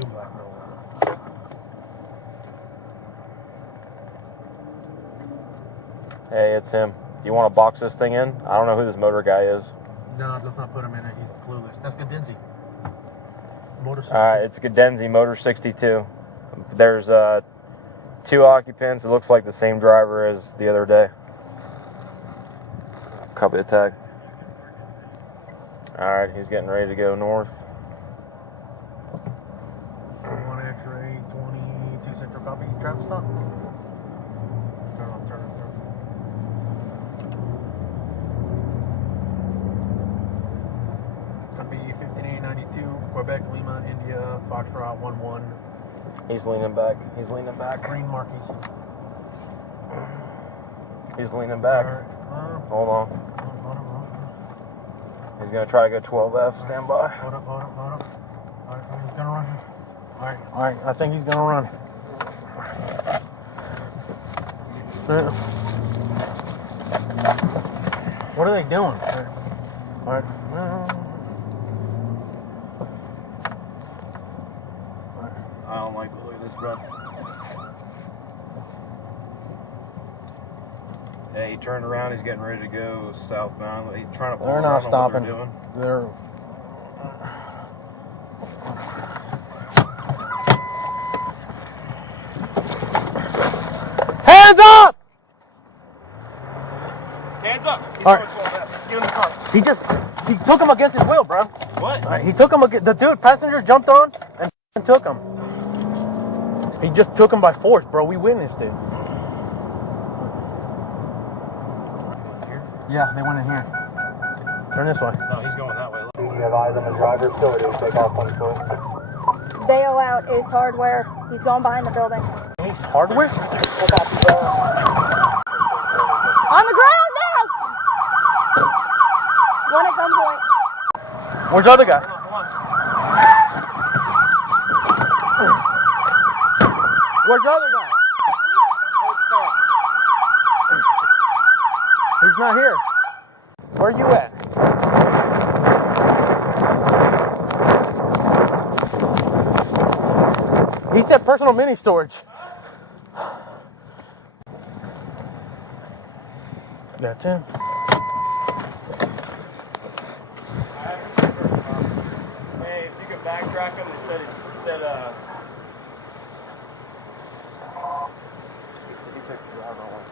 2 black no. Hey, it's him. Do you want to box this thing in? I don't know who this motor guy is. No, let's not put him in it. He's clueless. That's Gadenzi. Motor 62. It's Gadenzi, motor 62. There's 2 occupants. It looks like the same driver as the other day. Copy the tag. Alright, he's getting ready to go north. 1 X-ray, 22 Central copy. Traffic stop. Turn on, turn on, turn on. It's going to be 15892, Quebec, Lima, India, Foxtrot 11. He's leaning back. He's leaning back. Green marquis. He's leaning back. Hold on. He's going to try to go 12F. Stand by. Hold up. Alright, he's going to run. Alright, I think he's going to run. What are they doing? Alright. I don't like the look of this, bro. Yeah, he turned around. He's getting ready to go southbound. He's trying to pull They're around not stopping. What they're doing. They're... Hands up! Hands up! He's All going right. 12F. Get in the car. He took him against his will, bro. What? He took him against... The dude, passenger jumped on and took him. He just took him by force, bro. We witnessed it. Yeah, they went in here. Turn this way. No, he's going that way. You have eyes on the driver, so take off on foot. Bail out is hardware. He's going behind the building. Ace Hardware? On the ground now! One at gunpoint. Where's the other guy? Where's the other guy? He's not here. Where are you at? He said personal mini storage. That's him. Hey, if you could backtrack him, they said he took the driver away.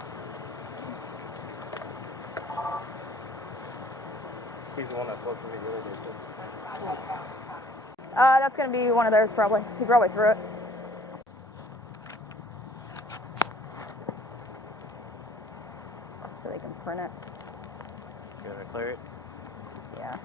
He's the one that flipped for me the other day, too. That's gonna be one of theirs probably. He probably threw it. So they can print it. You gonna clear it? Yeah.